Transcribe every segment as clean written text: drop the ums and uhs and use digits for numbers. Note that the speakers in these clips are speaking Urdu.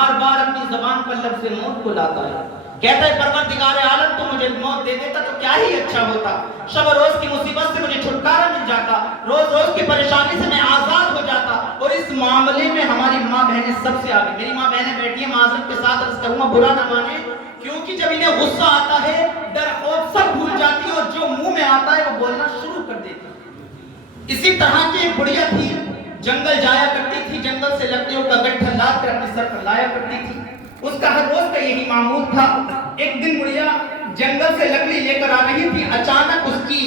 بار بار اپنی زبان پر لفظ موت کو لاتا ہے. کہتا ہے پروردگار عالم تو مجھے موت دے دیتا تو کیا ہی اچھا ہوتا. شب و روز کی مصیبت سے مجھے چھٹکارا مل جاتا, روز روز کی پریشانی سے میں آزاد ہو جاتا. اور اس معاملے میں ہماری ماں بہنیں سب سے آگے. میری ماں بہنیں بیٹھی ہیں, معذرت کے ساتھ عرض کروں گا, برا نہ مانے, کیونکہ جب انہیں غصہ آتا ہے ڈر خوف سب بھول جاتی ہے اور جو منہ میں آتا ہے وہ بولنا شروع کر دیتی ہے. اسی طرح کی ایک بڑھیا تھی, جنگل جایا کرتی تھی, جنگل سے لکڑیوں کا گٹھا لاد کر اپنے سر پر لایا کرتی تھی. اس کا ہر روز کا یہی معمول تھا. ایک دن بڑھیا جنگل سے لکڑی لے کر آ رہی تھی, اچانک اس کی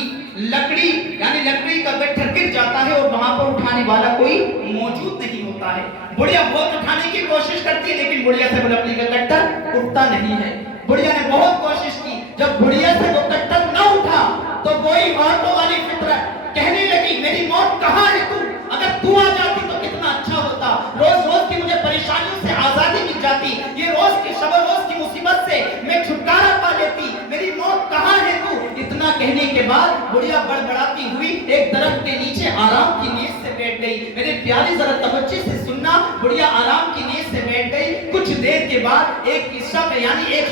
لکڑی یعنی لکڑی کا گٹھا گر جاتا ہے اور وہاں پر اٹھانے والا کوئی موجود نہیں ہوتا ہے. بڑھیا بہت اٹھانے کی کوشش کرتی ہے لیکن بڑھیا سے وہ لکڑی کا گٹھا اٹھتا نہیں ہے. بڑھیا نے بہت کوشش کی, جب بڑھیا سے وہ گٹھا نہ اٹھا تو وہی عورتوں والی فطرت کہنے لگی میری موت کہاں ہے تو, اگر تو آ جاتی تو کتنا اچھا ہوتا, روز روز کی مجھے پریشانیوں سے آزادی مل جاتی, یہ روز کی شب روز کی مصیبت سے میں چھٹکارا پا لیتی, میری موت کہاں ہے تو. اتنا کہنے کے بعد بڑھیا بڑبڑاتی ہوئی ایک درخت کے نیچے آرام کی نیز سے بیٹھ گئی. میرے پیارے ذرا توجہ سے سننا, بڑھیا آرام کی نیز سے بیٹھ گئی. کچھ دیر کے بعد ایک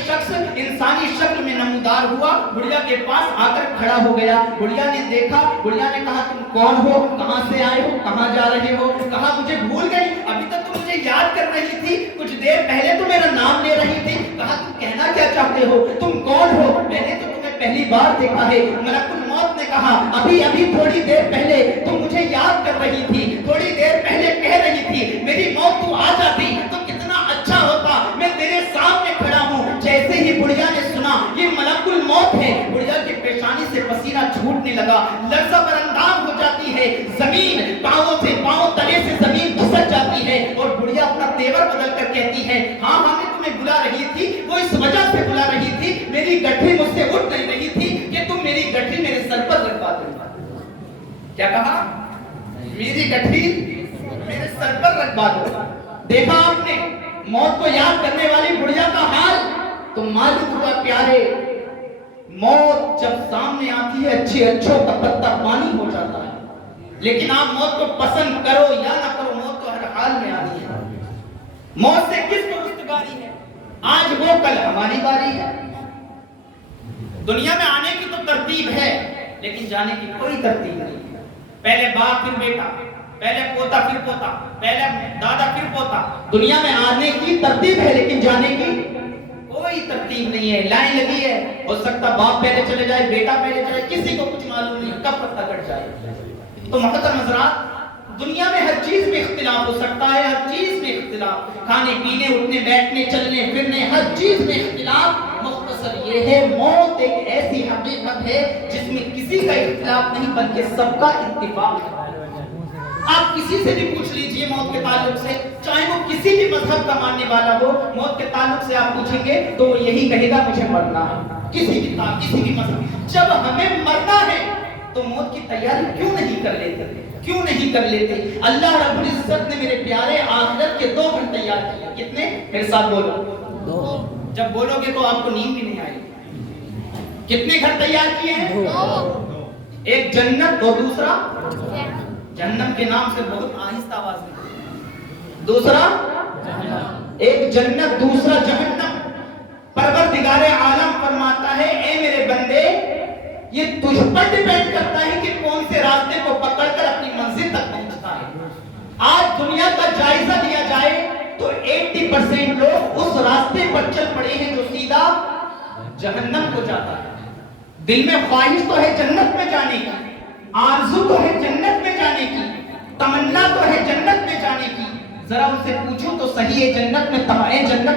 شخص انسانی شکل میں نمودار ہوا, بڑھیا کے پاس آ کر کھڑا ہو گیا. بڑھیا نے دیکھا, بڑھیا نے کہا تم کون ہو, کہاں سے آئے ہو, کہاں جا رہے ہو. کہا مجھے بھول گئی, ابھی تک تم مجھے یاد کر رہی تھی, کچھ دیر پہلے تو میرا نام لے رہی تھی. کہا تم کہنا کیا چاہتے ہو, تم کون ہو, میں نے تو تمہیں پہلی بار دیکھا ہے. ملک الموت نے کہا ابھی تھوڑی دیر پہلے تم مجھے یاد کر رہی تھی, تھوڑی دیر پہلے کہہ رہی تھی میری موت تو آ جاتی تو کتنا اچھا ہوتا, میں تیرے سامنے کھڑا ہوں. جیسے ہی بڑھیا نے سنا یہ ملک الموت ہے, بڑھیا کی پیشانی سے پسینہ چھوٹنے لگا, لرزہ بر اندام ہو جاتی ہے, زمین پاؤں تلے سے زمین کھسک جاتی ہے اور بڑھیا اپنا تیور بدل کر کہتی ہے ہاں میں تمہیں بلا رہی تھی, وہ اس وجہ سے بلا رہی تھی میری گٹھی مجھ سے اٹھ نہیں رہی تھی کہ تم میری گٹھی میرے سر پر رکھوا دو. کیا کہا, میری گٹھی میرے سر پر رکھوا دو. دیکھا آپ نے موت کو یاد کرنے والی بڑھیا کا حال, تو معلوم ہوا پیارے موت جب سامنے آتی ہے اچھوں کا پتا پانی ہو جاتا ہے, لیکن آپ موت کو پسند کرو یا نہ کرو موت تو ہر حال میں آتی ہے. موت سے کس کو رشتگاری ہے, آج وہ کل ہماری باری ہے. دنیا میں آنے کی تو ترتیب ہے لیکن جانے کی کوئی ترتیب نہیں ہے. پہلے باپ پھر بیٹا, پہلے پوتا پھر پوتا, پہلے دادا پھر پوتا. دنیا میں آنے کی ترتیب ہے لیکن جانے کی کوئی ترتیب نہیں ہے. لائن لگی ہے, ہو سکتا باپ پہلے چلے جائے, بیٹا پہلے چلے, کسی کو کچھ معلوم نہیں کب پتہ کٹ جائے. تو محترم حضرات, دنیا میں ہر چیز میں اختلاف ہو سکتا ہے, ہر چیز میں اختلاف, کھانے پینے اٹھنے بیٹھنے چلنے پھرنے ہر چیز میں اختلاف. مختصر یہ ہے موت ایک ایسی حقیقت ہے جس میں کسی کا اختلاف نہیں بلکہ سب کا اتفاق ہے. آپ کسی سے بھی پوچھ لیجئے موت کے تعلق سے, چاہے وہ کسی بھی مذہب کا ماننے والا ہو, موت کے تعلق سے آپ پوچھیں گے تو وہ یہی کہے گا مجھے مرنا ہے. کسی بھی مذہب, جب ہمیں مرنا ہے تو موت کی تیاری کیوں نہیں کر لیتے. اللہ رب العزت نے میرے پیارے آخرت کے 2 گھر تیار کیے. کتنے, میرے ساتھ بولو, 2. جب بولو گے تو آپ کو نیند بھی نہیں آئے گی. کتنے گھر تیار کیے ہیں, 2. ایک جنت اور دوسرا جہنم کے نام سے بہت آہستہ آواز میں, دوسرا ایک جنت دوسرا جہنم. پروردگار عالم فرماتا ہے اے میرے بندے یہ تجھ پر ڈیپینڈ کرتا ہے کہ کون سے راستے کو پکڑ کر اپنی منزل تک پہنچتا ہے. آج دنیا کا جائزہ لیا جائے تو 80% لوگ اس راستے پر چل پڑے ہیں جو سیدھا جہنم کو جاتا ہے. دل میں خواہش تو ہے جنت میں جانے کی, آرزو تو ہے جنت میں جانے کی, تمنا تو ہے جنت میں جانے کی. ذرا ان سے پوچھو تو صحیح ہے جنت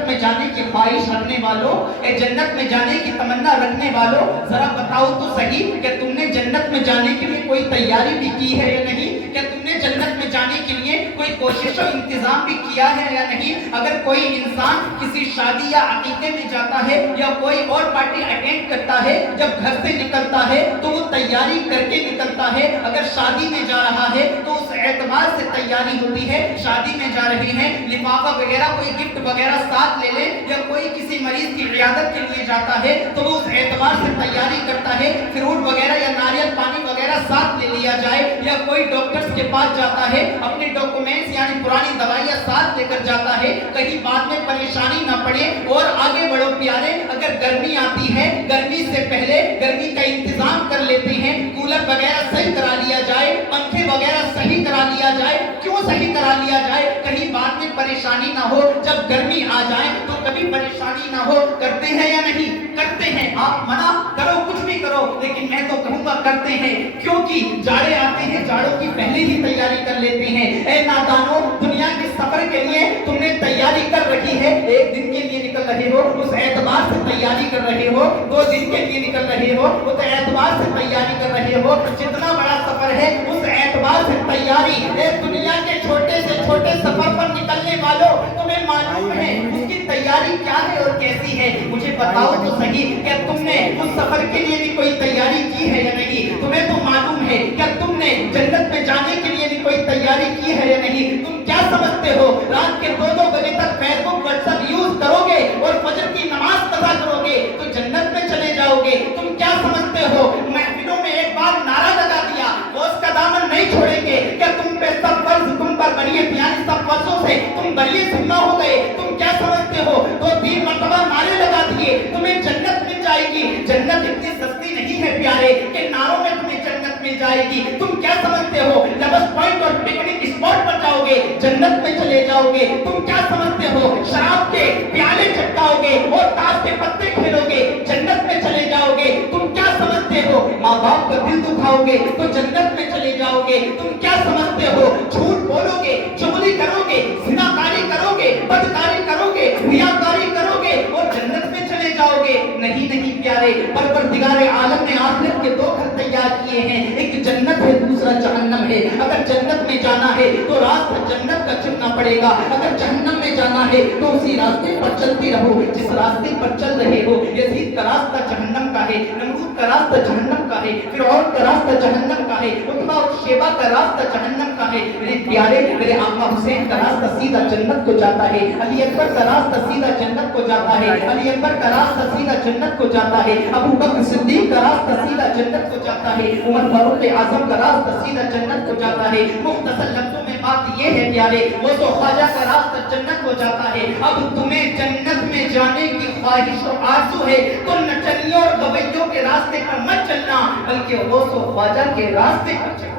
میں جانے کی خواہش رکھنے والوں, اے جنت میں جانے کی تمنا رکھنے والوں, ذرا بتاؤ تو صحیح کہ تم نے جنت میں جانے کے لیے کوئی تیاری بھی کی ہے یا نہیں, کہ تم نے جنت میں جانے کے لیے کوئی کوشش و انتظام بھی کیا ہے یا نہیں. اگر کوئی انسان کسی شادی یا عقیقے میں جاتا ہے یا کوئی اور پارٹی اٹینڈ کرتا ہے, جب گھر سے نکلتا ہے تو وہ تیاری کر کے نکلتا ہے. اگر شادی میں جا رہا ہے تو اس اعتبار سے تیاری ہوتی ہے, شادی میں جا رہے ہیں لفافہ وغیرہ کوئی گفٹ وغیرہ ساتھ لے لے، یا کوئی کسی مریض کی عیادت کے لیے جاتا ہے تو وہ اس اعتبار سے تیاری کرتا ہے، فروٹ وغیرہ یا ناریل پانی وغیرہ ساتھ لے لیا جائے، یا کوئی ڈاکٹرز کے پاس جاتا ہے اپنے ڈاکومنٹس یعنی پرانی دوائیاں ساتھ لے کر جاتا ہے، کہیں بعد میں پریشانی نہ پڑے۔ اور آگے بڑھو پیارے، اگر گرمی آتی ہے گرمی سے پہلے گرمی کا انتظام کر لیتے ہیں، کولر وغیرہ صحیح کرا لیا جائے، پنکھے وغیرہ صحیح کرا لیا جائے۔ کیوں صحیح کرا لیا جائے؟ کہیں بعد میں پریشانی نہ ہو، جب گرمی آ جائے تو کبھی پریشانی نہ ہو۔ کرتے ہیں یا نہیں کرتے ہیں؟ آپ منع کرو کچھ بھی کرو، لیکن میں تو کہوں گا کرتے ہیں، کیونکہ جاڑے آتے ہیں، جاڑوں کی پہلے ہی تیاری کر لیتے ہیں۔ اے نادانو، دنیا کے سفر کے لیے تم نے تیاری کر رکھی ہے، ایک دن کے لیے نکل رہے ہو اس اعتبار سے تیاری کر رہے ہو، 2 دن کے لیے نکل رہے ہو اس اعتبار سے تیاری کر رہے ہو، جتنا بڑا سفر ہے اس اعتبار سے تیاری۔ اے دنیا کے چھوٹے سے چھوٹے سفر پر نکلنے والوں، تمہیں معلوم ہے اس کی تیاری کیا ہے اور کیسی ہے؟ مجھے بتاؤ تو صحیح، کیا تم نے اس سفر کے لیے بھی کوئی تیاری کی ہے یا نہیں؟ تمہیں تو معلوم ہے، کیا تم نے جنت میں جانے کے لیے بھی کوئی تیاری کی ہے یا نہیں؟ تم کیا سمجھتے ہو رات کے 2-2 بجے تک فیس بک واٹس ایپ یوز کرو گے اور فجر کی نماز قضا کرو گے تو جنت میں چلے جاؤ گے؟ تم کیا سمجھتے ہو محفلوں میں ایک بار نعرہ لگا دیا وہ اس کا دامن نہیں چھوڑیں گے؟ کیا تم پہ سب فرض تم پر بریت یعنی سب فرضوں سے تم بریت ذمہ ہو گئے؟ تم کیا سمجھتے ہو 2-3 مرتبہ نعرے لگا دیے تمہیں جنت مل جائے گی؟ جنت اتنی سستی نہیں ہے پیارے کہ نعروں میں تمہیں جنت مل جائے گی۔ تم کیا سمجھتے ہو لبس پوائنٹ اور پکنک اسپاٹ پر جاؤ گے جنت میں چلے جاؤ گے؟ تم کیا سمجھتے ہو شراب کے پیالے چٹکاؤ گے اور تاش کے پتے کھیلو گے جنت میں چلے جاؤ گے؟ تم کیا سمجھتے ہو ماں باپ کا دل دکھاؤ گے تو جنت میں چلے جاؤ گے؟ تم کیا سمجھتے ہو جھوٹ بولو گے، چغلی کرو گے، زناکاری کرو گے، بدکاری کرو گے، ریاکاری کرو گے اور جنت میں چلے جاؤ گے؟ نہیں نہیں پیارے، پروردگار عالم نے آخرت کے 2 گھر تیار کیے ہیں، ایک جنت ہے دوسرا جہنم ہے۔ اگر جنت میں جانا ہے تو راستہ جنت کا چننا پڑے گا، اگر جہنم میں جانا ہے تو اسی راستے پر چلتے رہو جس راستے پر چل رہے ہو۔ یزید کا راستہ جہنم کا ہے، نمرود کا راستہ جہنم کا ہے، فرعون کا راستہ جہنم کا ہے، عتبہ اور شیبہ کا راستہ جہنم کا ہے۔ میرے پیارے، میرے آقا حسین کا راستہ سیدھا جنت کو جاتا ہے، علی اکبر کا راستہ سیدھا جنت کو جاتا ہے، علی اکبر کا راستہ سیدھا جنت کو جاتا ہے، ابو بکر صدیق کا راستہ سیدھا جنت کو جاتا ہے، عمر فاروق اعظم کا راستہ سیدھا جنت کو جاتا ہے۔ مختصر لفظوں میں بات یہ ہے پیارے، وہ تو خواجہ کا راستہ جنت کو جاتا ہے۔ اب تمہیں جنت میں جانے کی خواہش اور آرزو ہے تو نچنیوں اور گویوں کے راستے پر مت چلنا بلکہ وہ تو خواجہ کے راستے پر چلنا۔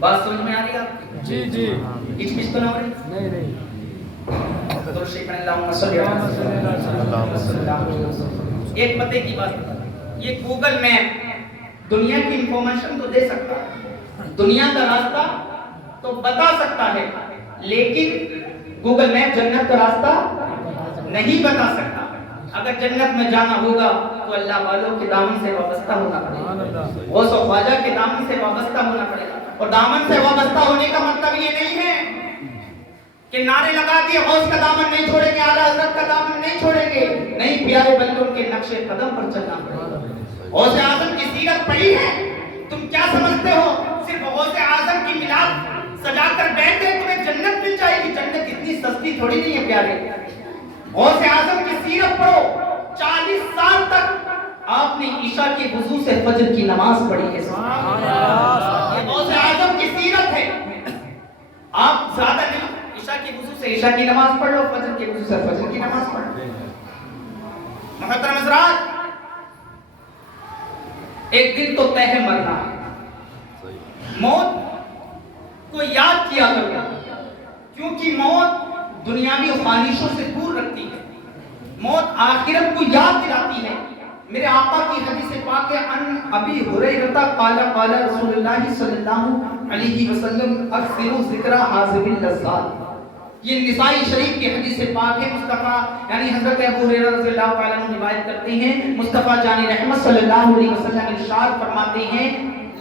بات سمجھ میں آ رہی ہے آپ کی؟ جی جی، کچھ کچھ تو نہ ہو رہی؟ نہیں نہیں۔ ایک پتے کی بات بتا، یہ گوگل میپ دنیا کی انفارمیشن تو دے سکتا ہے، دنیا کا راستہ تو بتا سکتا ہے، لیکن گوگل میپ جنت کا راستہ نہیں بتا سکتا۔ اگر جنت میں جانا ہوگا تو اللہ والوں کے دامن سے وابستہ ہونا پڑے گا، غوث و خواجہ کے دامن سے وابستہ ہونا پڑے گا۔ اور دامن سے وابستہ ہونے کا مطلب یہ نہیں ہے کہ نعرے لگا دیے غوث کا دامن نہیں چھوڑیں گے، اعلیٰ حضرت کا دامن نہیں چھوڑیں گے، نہیں پیارے، بلکہ ان کے نقش قدم پر چلنا پڑے گا۔ غوث اعظم کی سیرت پڑھی ہے؟ تم کیا سمجھتے ہو صرف غوث اعظم کی میلاد سجا کر بیٹھ گئے تمہیں جنت مل جائے گی؟ جنت اتنی سستی تھوڑی نہیں ہے پیارے۔ غوث اعظم کی سیرت پڑھو، 40 سال تک آپ نے عشاء کے وضو سے فجر کی نماز پڑھی ہے۔ یہ غوث اعظم کی سیرت ہے۔ آپ زیادہ نہیں، عشاء کے وضو سے عشاء کی نماز پڑھ لو، فجر کے وضو سے فجر کی نماز پڑھ لو۔ محترم حضرات، ایک دن تو طے ہے مرنا ہے، موت کو یاد کیا کرو، کیونکہ موت دنیاوی خواہشوں سے دور رکھتی ہے، موت آخرت کو یاد دلاتی ہے۔ میرے آقا کی حدیث پاک ہے، ان ابی ہریرہ قال قال رسول اللہ صلی اللہ علیہ وسلم اکثروا ذکر حاضر اللذات۔ یہ نسائی شریف کی حدیث پاک ہے۔ مصطفیٰ یعنی حضرت ابو ہریرہ رضی اللہ تعالیٰ عنہ روایت کرتے ہیں، مصطفیٰ جان رحمت صلی اللہ علیہ وسلم ارشاد فرماتے ہیں